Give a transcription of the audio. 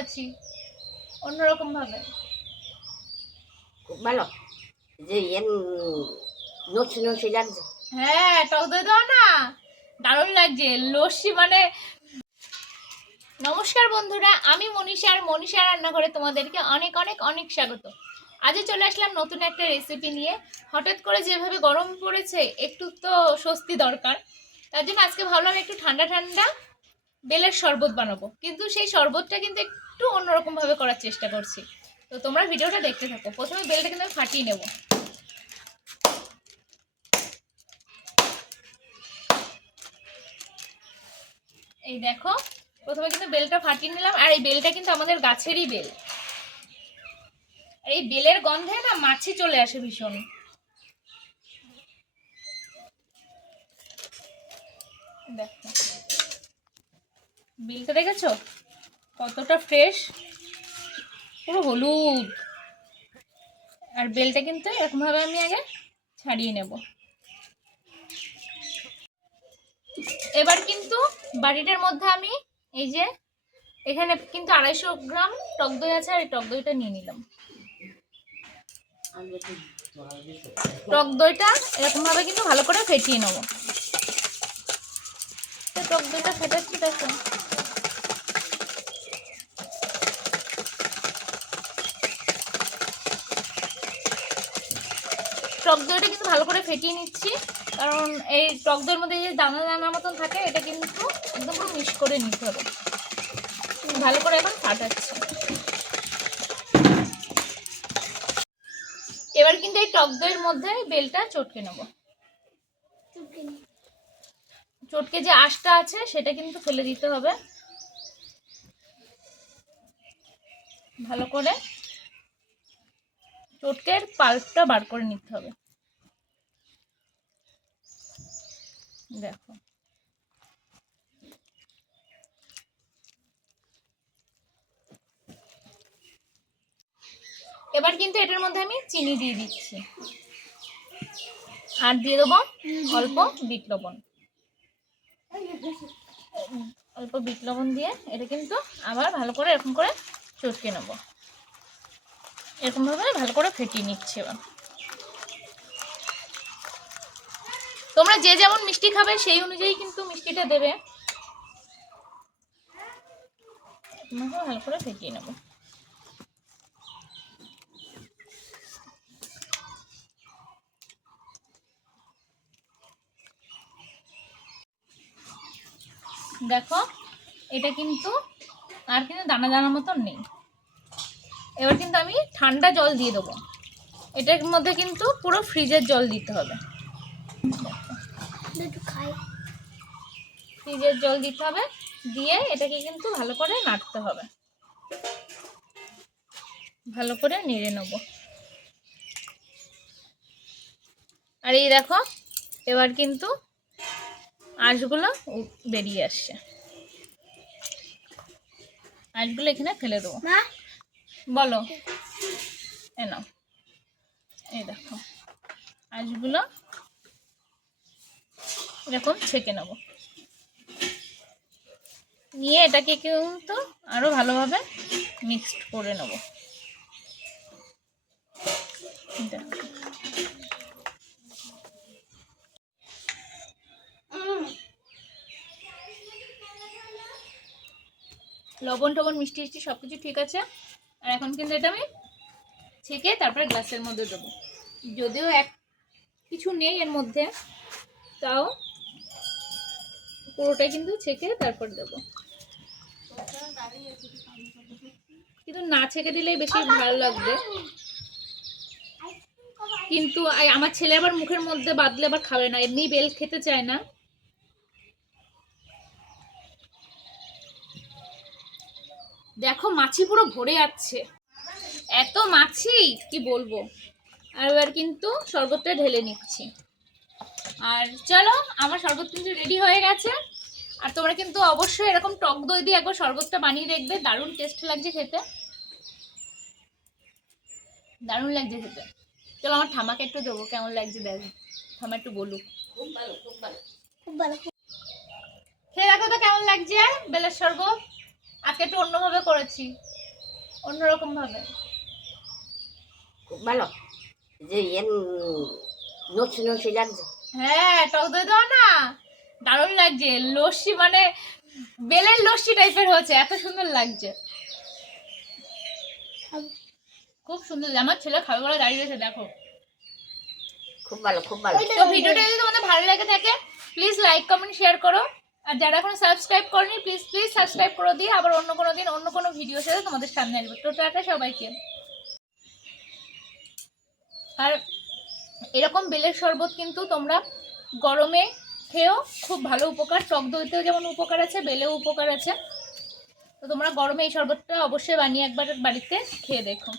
করেছি অন্যরকম ভাবে। খুব ভালো যে নচি নচি লাগছে। হ্যাঁ, টক দই দাও না, দারুণ লাগছে লস্যি মানে। নমস্কার বন্ধুরা, আমি মনীষা রান্নাঘরে তোমাদেরকে অনেক অনেক অনেক স্বাগত। আজও চলে আসলাম নতুন একটা রেসিপি নিয়ে। হঠাৎ করে যেভাবে গরম পড়েছে, একটু তো স্বস্তি দরকার। তার জন্য আজকে ভাবলাম একটু ঠান্ডা ঠান্ডা বেলের শরবত বানাবো, কিন্তু সেই শরবতটা কিন্তু একটু অন্যরকম ভাবে করার চেষ্টা করছি। তো তোমরা ভিডিওটা দেখতে থাকো। প্রথমে বেলটা কিন্তু আমি ফাটিয়ে নেব। এই দেখো, প্রথমে কিন্তু বেলটা ফাটিয়ে নিলাম। আর এই বেলটা কিন্তু আমাদের গাছেরই বেল। এই বেলের গন্ধে না মাছি চলে আসে ভীষণ। দেখো বেলটা দেখেছো কতটা ফ্রেশ, পুরো হলুদ। আর বেলটা কিন্তু এরকম ভাবে আমি আগে ছাড়িয়ে নেব। এবার কিন্তু বাটিটার মধ্যে আমি এই যে এখানে কিন্তু 250 গ্রাম টক দই আছে, আর এই টক দইটা নিয়ে নিলাম। টক দইটা এরকম ভাবে কিন্তু ভালো করে ফেটিয়ে নেব। টক দইটা ফেটাচ্ছি দেখো। টক দইটা কিন্তু ভালো করে ফেটিয়ে নিচ্ছি, কারণ এই টক দইয়ের মধ্যে যে দানা দানা মতন থাকে, এটা কিন্তু একদম পুরো মিক্স করে নিতে হবে। ভালো করে এখন ফাটাচ্ছি। এবার কিন্তু এই টক দইয়ের মধ্যে বেলটা চটকে নেব। চটকে যে আঁশটা আছে সেটা কিন্তু ফেলে দিতে হবে। ভালো করে চটকের পাল্পটা বার করে নিতে হবে। দেখো এবার কিন্তু এটার মধ্যে আমি চিনি দিয়ে দিচ্ছি, আর দিয়ে দেবো অল্প বিট লবণ। অল্প বিট লবণ দিয়ে এটা কিন্তু আবার ভালো করে এরকম করে চটকে নেব। এরকম ভাবে ভালো করে ফেটিয়ে নিচ্ছি। এবার তোমরা যে যেমন মিষ্টি খাবে সেই অনুযায়ী কিন্তু মিষ্টিটা দেবে। ভালো করে ফেটিয়ে নেব। দেখো এটা কিন্তু আর কিন্তু দানা দানা মতন নেই। এবার কিন্তু আমি ঠান্ডা জল দিয়ে দেবো। এটার মধ্যে কিন্তু পুরো ফ্রিজের জল দিতে হবে। ফ্রিজের জল দিতে হবে, দিয়ে এটাকে কিন্তু ভালো করে নাড়তে হবে। ভালো করে নেড়ে নেব। আর এই দেখো এবার কিন্তু আঁশগুলো বেরিয়ে আসছে। আঁশগুলো এখানে ফেলে দেবো। বলো, এ নাও। এই দেখো আঁশগুলো এরকম ছেঁকে নেব। নিয়ে এটাকে কিন্তু আরো ভালোভাবে মিক্সড করে নেব। লবণ টবণ মিষ্টি মিষ্টি সবকিছু ঠিক আছে। আর এখন কিন্তু এটা আমি ছেঁকে তারপরে গ্লাসের মধ্যে দেবো। যদিও কিছু নেই এর মধ্যে, তাও পুরোটাই কিন্তু ছেঁকে তারপর দেবো। কিন্তু না ছেঁকে দিলেই বেশি ভালো লাগবে। কিন্তু আমার ছেলে আবার মুখের মধ্যে বাদলে আবার খাবে না, এমনি বেল খেতে চায় না। দেখো মাছি পুরো ভরে যাচ্ছে, এত মাছি কি বলবো। আর এবার কিন্তু শরবতটা ঢেলে নিচ্ছি। আর চলো, আমার শরবত কিন্তু রেডি হয়ে গেছে। আর তোমরা কিন্তু অবশ্যই এরকম টক দই দিয়ে একবার শরবতটা বানিয়ে দেখবে, দারুণ টেস্ট লাগছে খেতে, দারুণ লাগছে খেতে। চলো আমার ঠামাকে একটু দেবো, কেমন লাগছে দেখ। ঠামা একটু বলুক। খুব ভালো, খুব ভালো, খুব ভালো। খেয়ে দেখো তো কেমন লাগছে বেলের শরবত। আজকে একটু অন্যভাবে করেছি, অন্যরকম ভাবে। খুব ভালো। যে নচি নচি লাগছে। হ্যাঁ, টক দই দাও না, দারুণ লাগছে। লস্যি মানে বেলের লস্যি টাইপের হয়েছে, এত সুন্দর লাগছে, খুব সুন্দর। আমার ছেলে খাবে বলে দাঁড়িয়ে রয়েছে, দেখো। খুব ভালো, খুব ভালো। তো ভিডিওটা যদি তোমাদের ভালো লেগে থাকে প্লিজ লাইক কমেন্ট শেয়ার করো, আর যারা এখনো সাবস্ক্রাইব করনি প্লিজ প্লিজ সাবস্ক্রাইব করে দিয়ে আবার অন্য কোনো দিন অন্য কোনো ভিডিওর সাথে তোমাদের সামনে আসবে। তো টাটা সবাইকে। আর এরকম বেলের শরবত কিন্তু তোমরা গরমে খেয়েও, খুব ভালো উপকার। টক দইতেও যেমন উপকার আছে, বেলেও উপকার আছে। তো তোমরা গরমে এই শরবতটা অবশ্যই বানিয়ে একবার বাড়িতে খেয়ে দেখো।